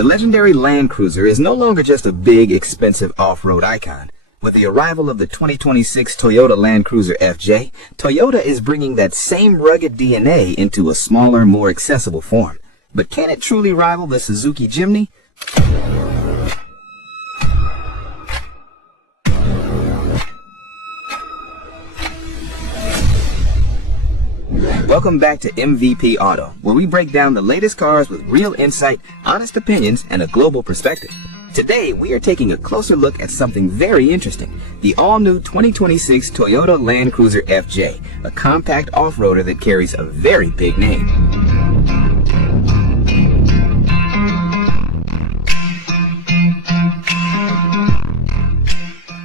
The legendary Land Cruiser is no longer just a big, expensive off-road icon. With the arrival of the 2026 Toyota Land Cruiser FJ, Toyota is bringing that same rugged DNA into a smaller, more accessible form. But can it truly rival the Suzuki Jimny? Welcome back to MVP Auto, where we break down the latest cars with real insight, honest opinions, and a global perspective. Today, we are taking a closer look at something very interesting, the all-new 2026 Toyota Land Cruiser FJ, a compact off-roader that carries a very big name.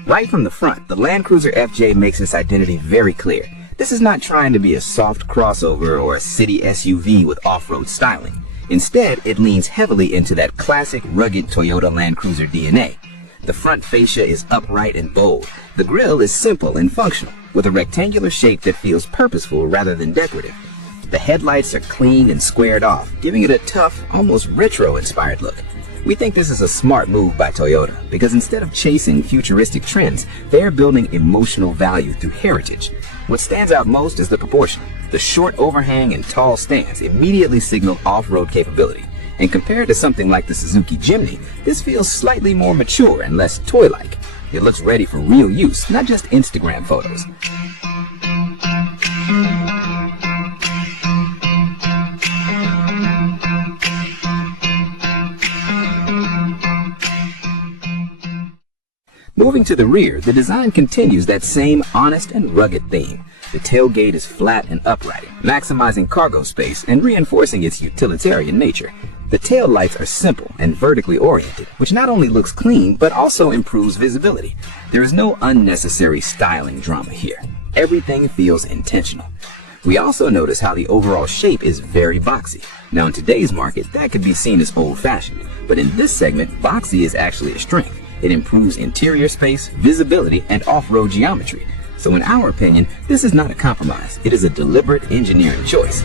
Right from the front, the Land Cruiser FJ makes its identity very clear. This is not trying to be a soft crossover or a city SUV with off-road styling. Instead, it leans heavily into that classic rugged Toyota Land Cruiser DNA. The front fascia is upright and bold. The grille is simple and functional, with a rectangular shape that feels purposeful rather than decorative. The headlights are clean and squared off, giving it a tough, almost retro-inspired look. We think this is a smart move by Toyota, because instead of chasing futuristic trends, they are building emotional value through heritage. What stands out most is the proportion. The short overhang and tall stance immediately signal off-road capability. And compared to something like the Suzuki Jimny, this feels slightly more mature and less toy-like. It looks ready for real use, not just Instagram photos. Moving to the rear, the design continues that same honest and rugged theme. The tailgate is flat and upright, maximizing cargo space and reinforcing its utilitarian nature. The tail lights are simple and vertically oriented, which not only looks clean, but also improves visibility. There is no unnecessary styling drama here. Everything feels intentional. We also notice how the overall shape is very boxy. Now in today's market, that could be seen as old-fashioned, but in this segment, boxy is actually a strength. It improves interior space, visibility, and off-road geometry. So in our opinion, this is not a compromise. It is a deliberate engineering choice.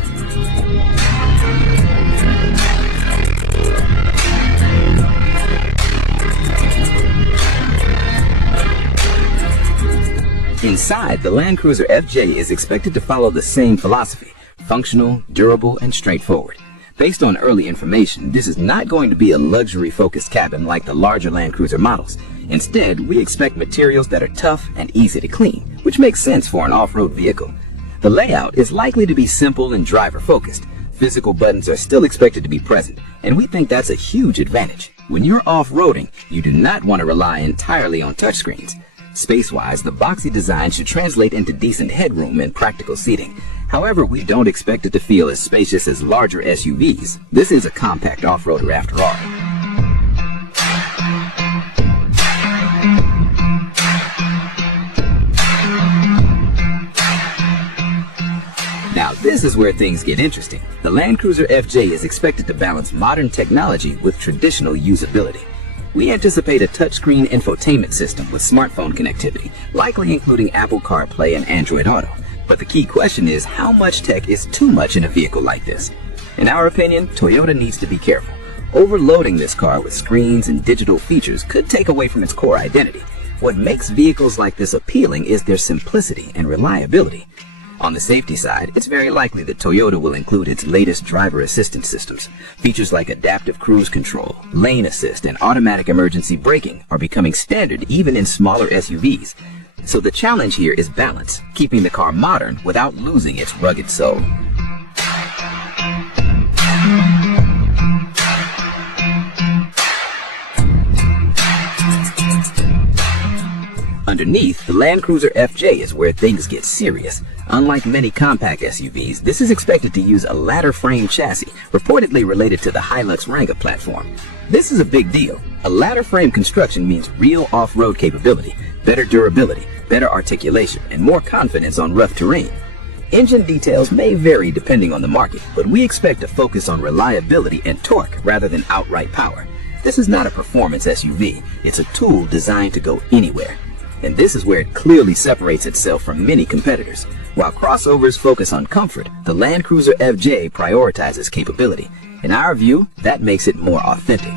Inside, the Land Cruiser FJ is expected to follow the same philosophy: functional, durable, and straightforward. Based on early information, this is not going to be a luxury-focused cabin like the larger Land Cruiser models. Instead, we expect materials that are tough and easy to clean, which makes sense for an off-road vehicle. The layout is likely to be simple and driver-focused. Physical buttons are still expected to be present, and we think that's a huge advantage. When you're off-roading, you do not want to rely entirely on touchscreens. Space-wise, the boxy design should translate into decent headroom and practical seating. However, we don't expect it to feel as spacious as larger SUVs. This is a compact off-roader after all. Now this is where things get interesting. The Land Cruiser FJ is expected to balance modern technology with traditional usability. We anticipate a touchscreen infotainment system with smartphone connectivity, likely including Apple CarPlay and Android Auto. But the key question is, how much tech is too much in a vehicle like this? In our opinion, Toyota needs to be careful. Overloading this car with screens and digital features could take away from its core identity. What makes vehicles like this appealing is their simplicity and reliability. On the safety side, it's very likely that Toyota will include its latest driver assistance systems. Features like adaptive cruise control, lane assist, and automatic emergency braking are becoming standard even in smaller SUVs. So the challenge here is balance, keeping the car modern without losing its rugged soul. Underneath, the Land Cruiser FJ is where things get serious. Unlike many compact SUVs, this is expected to use a ladder frame chassis, reportedly related to the Hilux Ranga platform. This is a big deal. A ladder frame construction means real off-road capability, better durability, better articulation, and more confidence on rough terrain. Engine details may vary depending on the market, but we expect to focus on reliability and torque rather than outright power. This is not a performance SUV. It's a tool designed to go anywhere. And this is where it clearly separates itself from many competitors. While crossovers focus on comfort, the Land Cruiser FJ prioritizes capability. In our view, that makes it more authentic.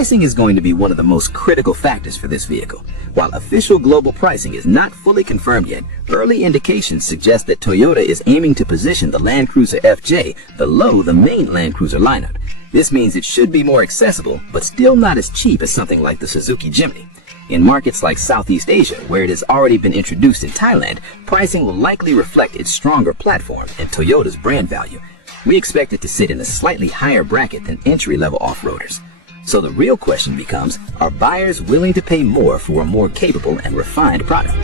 Pricing is going to be one of the most critical factors for this vehicle. While official global pricing is not fully confirmed yet, early indications suggest that Toyota is aiming to position the Land Cruiser FJ below the main Land Cruiser lineup. This means it should be more accessible, but still not as cheap as something like the Suzuki Jimny. In markets like Southeast Asia, where it has already been introduced in Thailand, pricing will likely reflect its stronger platform and Toyota's brand value. We expect it to sit in a slightly higher bracket than entry-level off-roaders. So the real question becomes, are buyers willing to pay more for a more capable and refined product?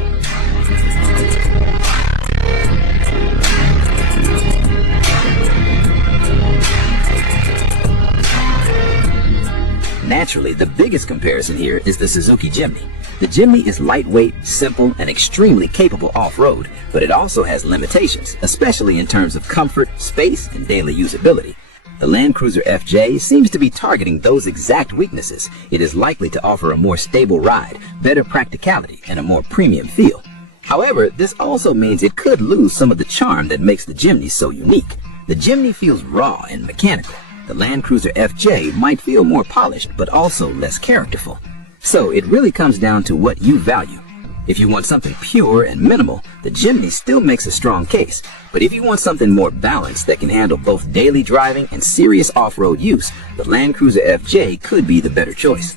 Naturally, the biggest comparison here is the Suzuki Jimny. The Jimny is lightweight, simple, and extremely capable off-road, but it also has limitations, especially in terms of comfort, space, and daily usability. The Land Cruiser FJ seems to be targeting those exact weaknesses. It is likely to offer a more stable ride, better practicality, and a more premium feel. However, this also means it could lose some of the charm that makes the Jimny so unique. The Jimny feels raw and mechanical. The Land Cruiser FJ might feel more polished, but also less characterful. So it really comes down to what you value. If you want something pure and minimal, the Jimny still makes a strong case. But if you want something more balanced that can handle both daily driving and serious off-road use, the Land Cruiser FJ could be the better choice.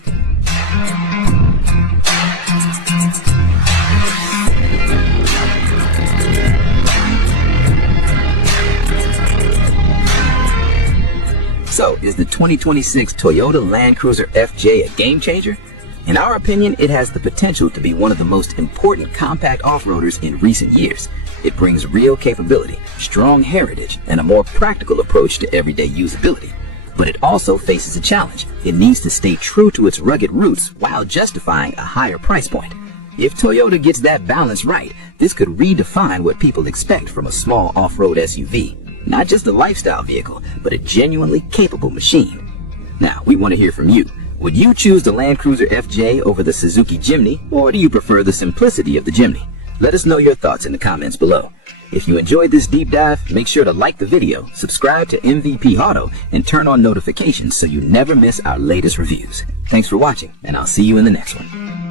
So, is the 2026 Toyota Land Cruiser FJ a game changer? In our opinion, it has the potential to be one of the most important compact off-roaders in recent years. It brings real capability, strong heritage, and a more practical approach to everyday usability. But it also faces a challenge. It needs to stay true to its rugged roots while justifying a higher price point. If Toyota gets that balance right, this could redefine what people expect from a small off-road SUV. Not just a lifestyle vehicle, but a genuinely capable machine. Now, we want to hear from you. Would you choose the Land Cruiser FJ over the Suzuki Jimny, or do you prefer the simplicity of the Jimny? Let us know your thoughts in the comments below. If you enjoyed this deep dive, make sure to like the video, subscribe to MVP Auto, and turn on notifications so you never miss our latest reviews. Thanks for watching, and I'll see you in the next one.